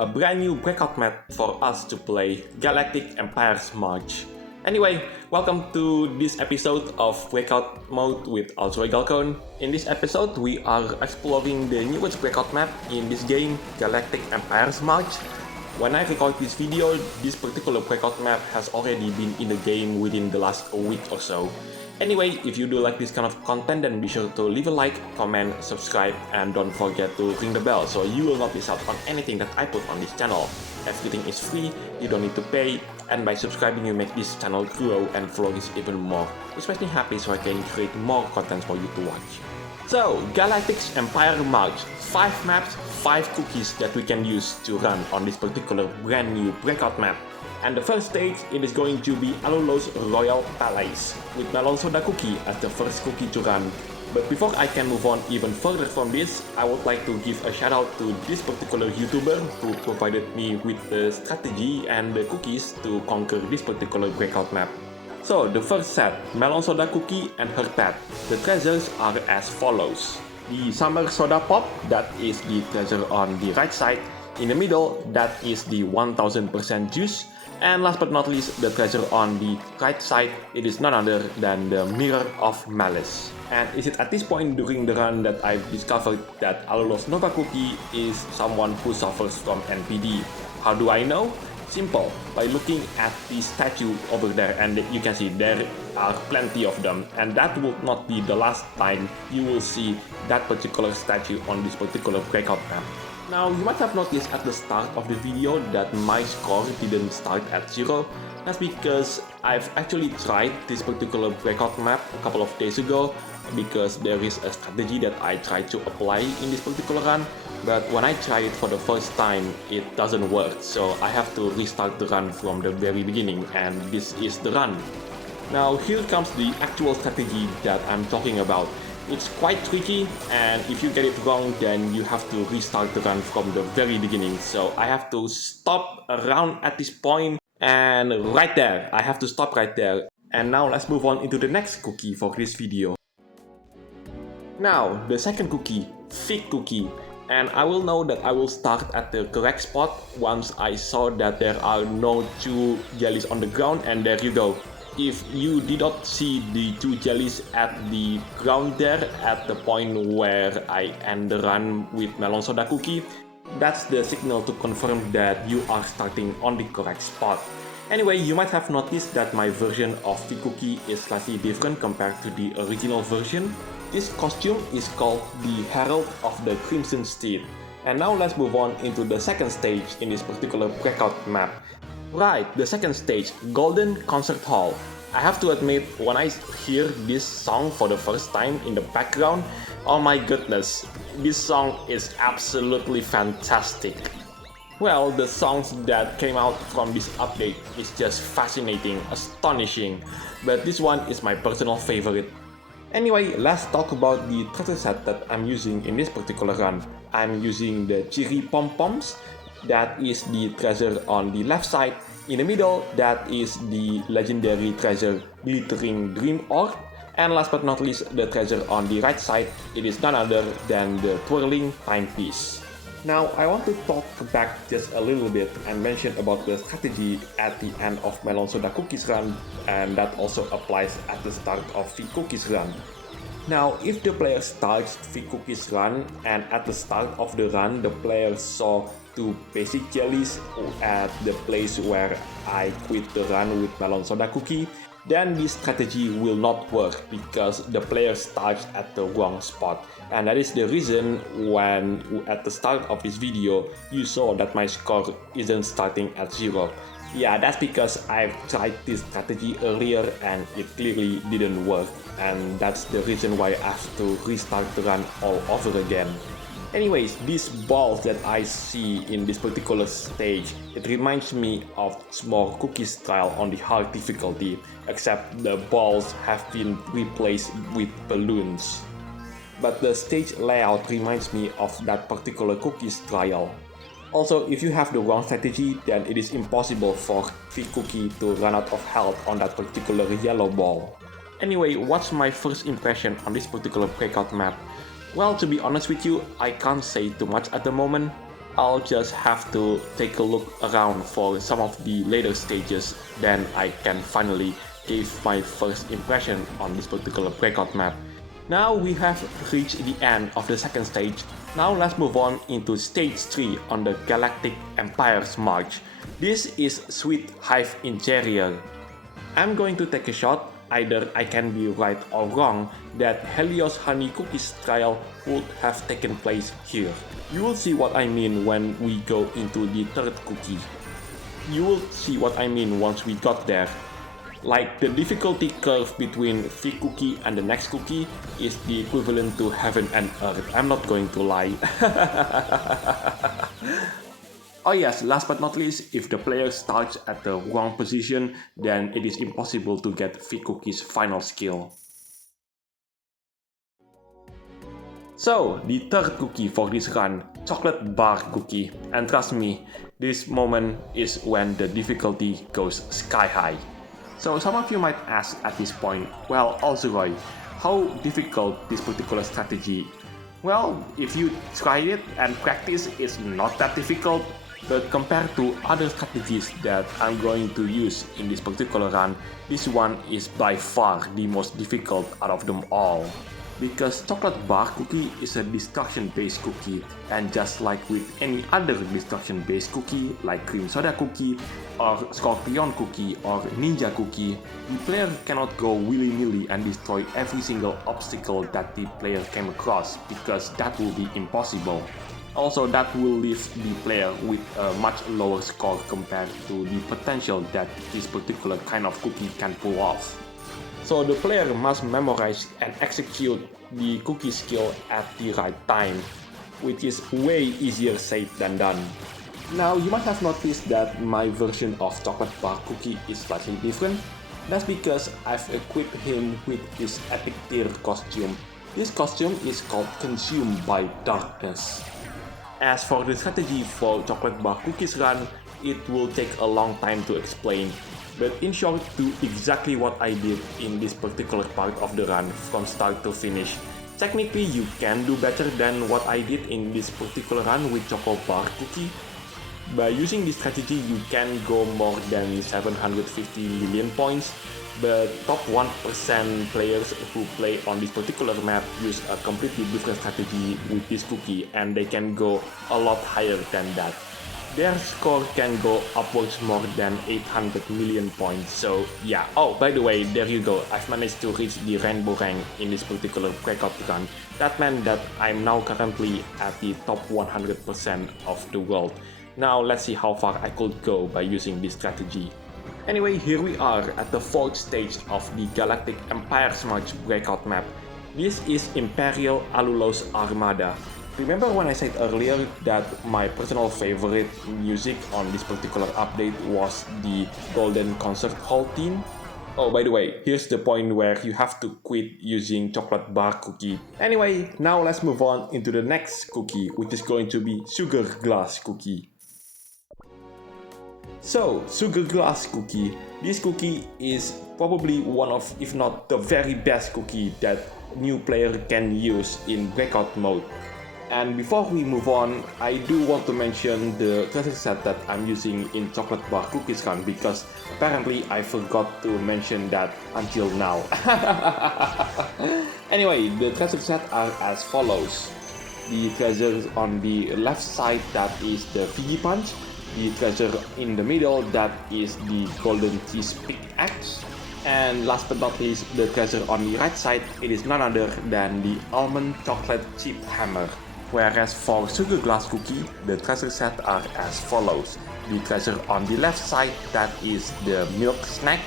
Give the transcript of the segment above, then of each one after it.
a brand new breakout map for us to play, Galactic Empire's March. Anyway, welcome to this episode of Breakout Mode with Galcon. In this episode, we are exploring the newest breakout map in this game, Galactic Empire's March. When I record this video, this particular breakout map has already been in the game within the last week or so. Anyway, if you do like this kind of content, then be sure to leave a like, comment, subscribe, and don't forget to ring the bell so you will not miss out on anything that I put on this channel. Everything is free, you don't need to pay, and by subscribing you make this channel grow and flourish even more, which makes me happy so I can create more content for you to watch. So, Galactic's Empire March, 5 maps, 5 cookies that we can use to run on this particular brand new breakout map. And the first stage, it is going to be Alulu's Royal Palace, with Melon Soda Cookie as the first cookie to run. But before I can move on even further from this, I would like to give a shout out to this particular YouTuber who provided me with the strategy and the cookies to conquer this particular breakout map. So the first set, Melon Soda Cookie and her pet. The treasures are as follows. The Summer Soda Pop, that is the treasure on the right side. In the middle, that is the 1000% juice. And last but not least, the treasure on the right side, it is none other than the Mirror of Malice. And it is at this point during the run that I've discovered that Alulu's Nova Cookie is someone who suffers from NPD. How do I know? Simple, by looking at the statue over there, and you can see there are plenty of them, and that will not be the last time you will see that particular statue on this particular breakout map. Now, you might have noticed at the start of the video that my score didn't start at 0. That's because I've actually tried this particular breakout map a couple of days ago, because there is a strategy that I tried to apply in this particular run, but when I try it for the first time, it doesn't work, so I have to restart the run from the very beginning, and this is the run. Now, here comes the actual strategy that I'm talking about. It's quite tricky, and if you get it wrong, then you have to restart the run from the very beginning. So I have to stop around at this point, and right there, I have to stop right there. And now let's move on into the next cookie for this video. Now, the second cookie, Fig Cookie. And I will know that I will start at the correct spot once I saw that there are no 2 jellies on the ground, and there you go. If you did not see the 2 jellies at the ground there at the point where I end the run with Melon Soda Cookie, that's the signal to confirm that you are starting on the correct spot. Anyway, you might have noticed that my version of Fig Cookie is slightly different compared to the original version. This costume is called the Herald of the Crimson Steed. And now let's move on into the second stage in this particular breakout map. Right, the second stage, Golden Concert Hall. I have to admit, when I hear this song for the first time in the background, oh my goodness, this song is absolutely fantastic. Well, the songs that came out from this update is just fascinating, astonishing, but this one is my personal favorite. Anyway, let's talk about the treasure set that I'm using in this particular run. I'm using the Cherry Pom Poms. That is the treasure on the left side. In the middle, that is the legendary treasure Glittering Dream Orb. And last but not least, the treasure on the right side, it is none other than the Twirling Timepiece. Now, I want to talk back just a little bit and mention about the strategy at the end of Melon Soda Cookie's run, and that also applies at the start of Fig Cookie's run. Now, if the player starts Fig Cookie's run and at the start of the run the player saw 2 basic jellies at the place where I quit the run with Melon Soda Cookie, then this strategy will not work because the player starts at the wrong spot. And that is the reason when at the start of this video you saw that my score isn't starting at 0. Yeah, that's because I've tried this strategy earlier and it clearly didn't work, and that's the reason why I have to restart the run all over again. Anyways, these balls that I see in this particular stage, it reminds me of Small Cookie's style on the hard difficulty, except the balls have been replaced with balloons. But the stage layout reminds me of that particular Cookie's trial. Also, if you have the wrong strategy, then it is impossible for Fig Cookie to run out of health on that particular yellow ball. Anyway, what's my first impression on this particular breakout map? Well, to be honest with you, I can't say too much at the moment. I'll just have to take a look around for some of the later stages, then I can finally give my first impression on this particular breakout map. Now we have reached the end of the second stage. Now let's move on into stage 3 on the Galactic Empire's March. This is Sweet Hive Interior. I'm going to take a shot, either I can be right or wrong, that Helios Honey Cookies trial would have taken place here. You will see what I mean when we go into the third cookie. You will see what I mean once we got there. Like, the difficulty curve between the cookie and the next cookie is the equivalent to heaven and earth, I'm not going to lie. Oh yes, last but not least, if the player starts at the wrong position, then it is impossible to get the cookie's final skill. So, the third cookie for this run, chocolate bar cookie, and trust me, this moment is when the difficulty goes sky high. So some of you might ask at this point, well, Alzeroy, how difficult this particular strategy? Well, if you try it and practice, it's not that difficult, but compared to other strategies that I'm going to use in this particular run, this one is by far the most difficult out of them all. Because chocolate bar cookie is a destruction-based cookie, and just like with any other destruction-based cookie like cream soda cookie or scorpion cookie or ninja cookie, the player cannot go willy-nilly and destroy every single obstacle that the player came across, because that will be impossible. Also, that will leave the player with a much lower score compared to the potential that this particular kind of cookie can pull off. So the player must memorize and execute the cookie skill at the right time, which is way easier said than done. Now you might have noticed that my version of chocolate bar cookie is slightly different. That's because I've equipped him with this epic tier costume. This costume is called Consumed by Darkness. As for the strategy for chocolate bar cookies run, it will take a long time to explain. But in short, do exactly what I did in this particular part of the run from start to finish. Technically, you can do better than what I did in this particular run with Choco Bar Cookie. By using this strategy, you can go more than 750 million points, but top 1% players who play on this particular map use a completely different strategy with this cookie, and they can go a lot higher than that. Their score can go upwards more than 800 million points, so yeah. Oh, by the way, there you go, I've managed to reach the rainbow rank in this particular breakout run. That meant that I'm now currently at the top 100% of the world. Now let's see how far I could go by using this strategy. Anyway, here we are at the fourth stage of the Galactic Empire's March breakout map. This is Imperial Alulos Armada. Remember when I said earlier that my personal favorite music on this particular update was the Golden Concert Hall theme? Oh, by the way, here's the point where you have to quit using chocolate bar cookie. Anyway, now let's move on into the next cookie, which is going to be Sugar Glass Cookie. So, Sugar Glass Cookie. This cookie is probably one of, if not the very best cookie that new player can use in breakout mode. And before we move on, I do want to mention the treasure set that I'm using in Chocolate Bar Cookies run, because apparently I forgot to mention that until now. Anyway, the treasure set are as follows. The treasure on the left side, that is the Fiji Punch. The treasure in the middle, that is the Golden Cheese Pickaxe. And last but not least, the treasure on the right side, it is none other than the Almond Chocolate Chip Hammer. Whereas for Sugar Glass Cookie, the treasure set are as follows. The treasure on the left side, that is the Milk Snack.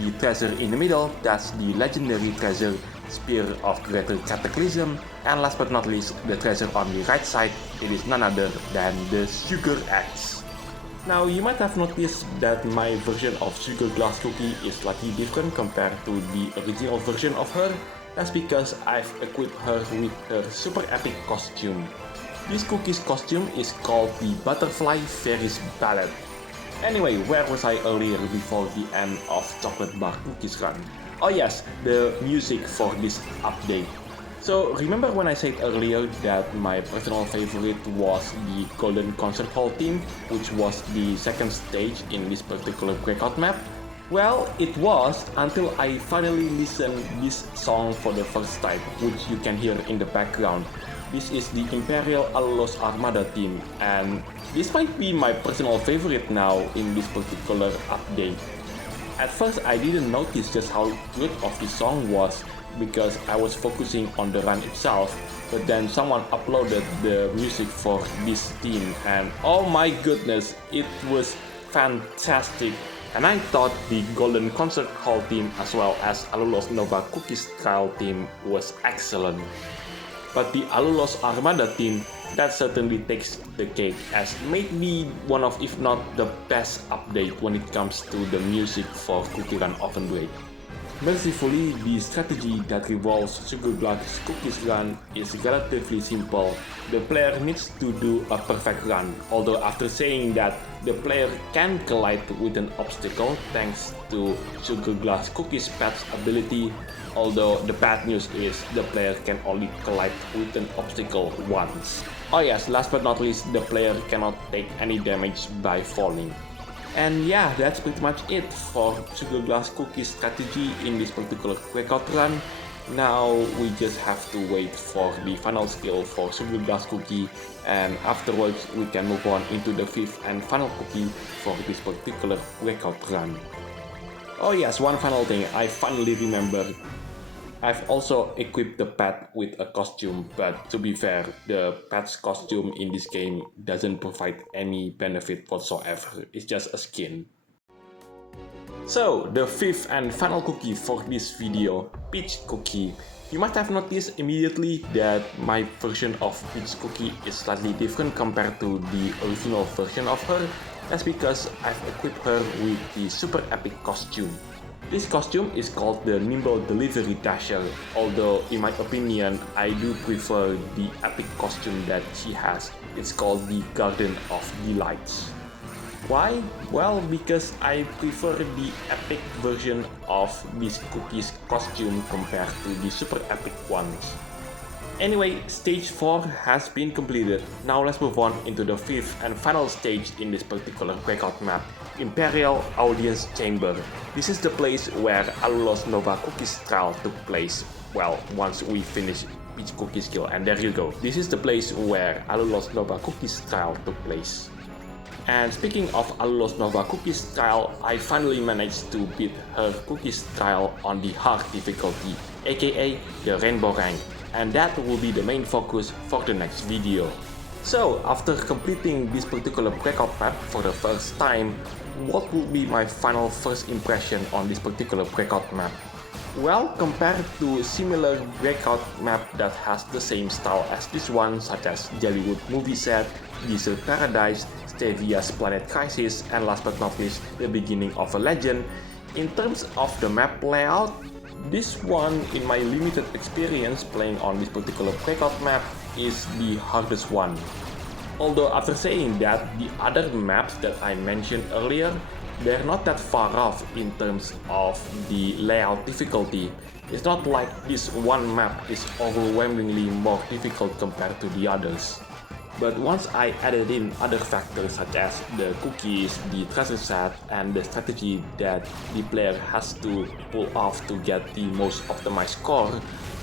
The treasure in the middle, that's the legendary treasure Spear of Greater Cataclysm. And last but not least, the treasure on the right side, it is none other than the Sugar Axe. Now, you might have noticed that my version of Sugar Glass Cookie is slightly different compared to the original version of her. That's because I've equipped her with her super epic costume. This cookie's costume is called the Butterfly Fairies Ballet. Anyway, where was I earlier before the end of Chocolate Bar Cookies run? Oh yes, the music for this update. So remember when I said earlier that my personal favorite was the Golden Concert Hall theme, which was the second stage in this particular breakout map? Well, it was until I finally listened this song for the first time, which you can hear in the background. This is the Imperial Alulos Armada theme, and this might be my personal favorite now in this particular update. At first, I didn't notice just how good of this song was because I was focusing on the run itself, but then someone uploaded the music for this theme, and oh my goodness, it was fantastic. And I thought the Golden Concert Hall theme as well as Alulos Nova Cookies Trial theme was excellent. But the Alulos Armada theme, that certainly takes the cake as maybe one of, if not the best update when it comes to the music for CookieRunOvenBreak. Mercifully, the strategy that revolves Sugar Glass Cookies Run is relatively simple. The player needs to do a perfect run, although after saying that the player can collide with an obstacle thanks to Sugar Glass Cookies Pet's ability, although the bad news is the player can only collide with an obstacle once. Oh yes, last but not least, the player cannot take any damage by falling. And yeah, that's pretty much it for Sugar Glass Cookies strategy in this particular breakout run. Now we just have to wait for the final skill for Sugar Glass Cookie, and afterwards we can move on into the fifth and final cookie for this particular breakout run. Oh yes, one final thing, I finally remembered. I've also equipped the pet with a costume, but to be fair, the pet's costume in this game doesn't provide any benefit whatsoever, it's just a skin. So, the fifth and final cookie for this video, Peach Cookie. You must have noticed immediately that my version of Peach Cookie is slightly different compared to the original version of her. That's because I've equipped her with the super epic costume. This costume is called the Nimble Delivery Dasher, although in my opinion, I do prefer the epic costume that she has. It's called the Garden of Delights. Why? Well, because I prefer the epic version of this cookie's costume compared to the super epic ones. Anyway, stage 4 has been completed. Now let's move on into the fifth and final stage in this particular breakout map, Imperial Audience Chamber. This is the place where Alulos Nova Cookies trial took place. Well, once we finish each cookie skill, and there you go. This is the place where Alulos Nova Cookies trial took place. And speaking of Alulos Nova Cookies trial, I finally managed to beat her cookies trial on the hard difficulty, aka the Rainbow rank. And that will be the main focus for the next video. So, after completing this particular breakout map for the first time, what will be my final first impression on this particular breakout map? Well, compared to similar breakout map that has the same style as this one, such as Jellywood Movie Set, Desert Paradise, Stevia's Planet Crisis, and last but not least, The Beginning of a Legend, in terms of the map layout, this one, in my limited experience playing on this particular breakout map, is the hardest one. Although after saying that, the other maps that I mentioned earlier, they're not that far off in terms of the layout difficulty. It's not like this one map is overwhelmingly more difficult compared to the others. But once I added in other factors such as the cookies, the treasure set, and the strategy that the player has to pull off to get the most optimized score,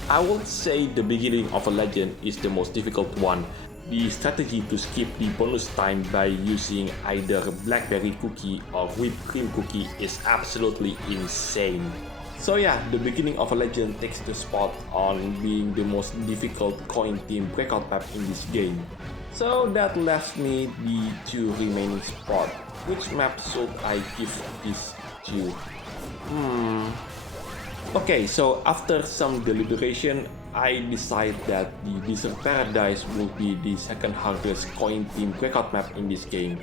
I would say The Beginning of a Legend is the most difficult one. The strategy to skip the bonus time by using either blackberry cookie or whipped cream cookie is absolutely insane. So yeah, The Beginning of a Legend takes the spot on being the most difficult coin team breakout map in this game. So that left me the two remaining spots. Which map should I give this to? Okay, so after some deliberation, I decided that the Desert Paradise will be the second hardest coin team breakout map in this game,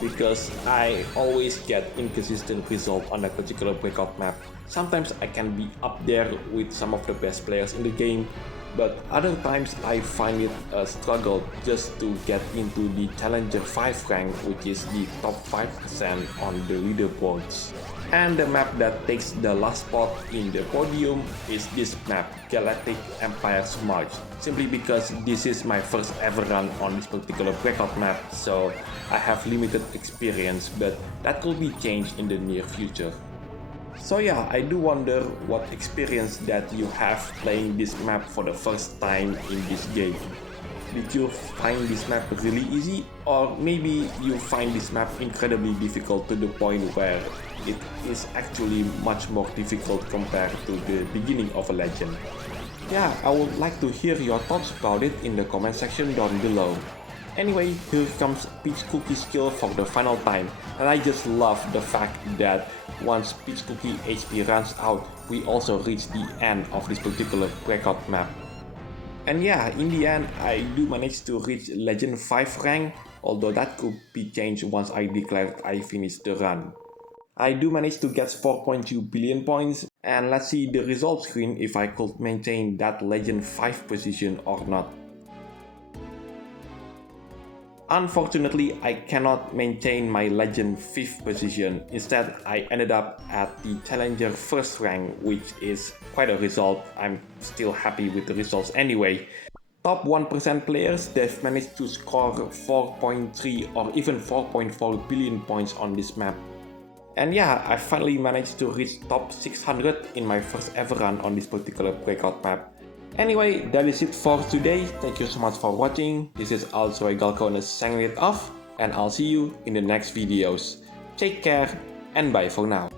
because I always get inconsistent results on that particular breakout map. Sometimes I can be up there with some of the best players in the game, but other times I find it a struggle just to get into the Challenger 5 rank, which is the top 5% on the leaderboards. And the map that takes the last spot in the podium is this map, Galactic Empire Smarch, simply because this is my first ever run on this particular breakout map, so I have limited experience, but that could be changed in the near future. So yeah, I do wonder what experience that you have playing this map for the first time in this game. Did you find this map really easy, or maybe you find this map incredibly difficult to the point where it is actually much more difficult compared to the beginning of a legend? Yeah, I would like to hear your thoughts about it in the comment section down below. Anyway, here comes Peach Cookie skill for the final time, and I just love the fact that once Peach Cookie HP runs out, we also reach the end of this particular breakout map. And yeah, in the end, I do manage to reach Legend 5 rank, although that could be changed once I declared I finished the run. I do manage to get 4.2 billion points, and let's see the results screen if I could maintain that Legend 5 position or not. Unfortunately, I cannot maintain my Legend 5th position. Instead, I ended up at the Challenger 1st rank, which is quite a result. I'm still happy with the results anyway. Top 1% players, they've managed to score 4.3 or even 4.4 billion points on this map. And yeah, I finally managed to reach top 600 in my first ever run on this particular breakout map. Anyway, that is it for today. Thank you so much for watching. This is also Galcona signing it off, and I'll see you in the next videos. Take care and bye for now.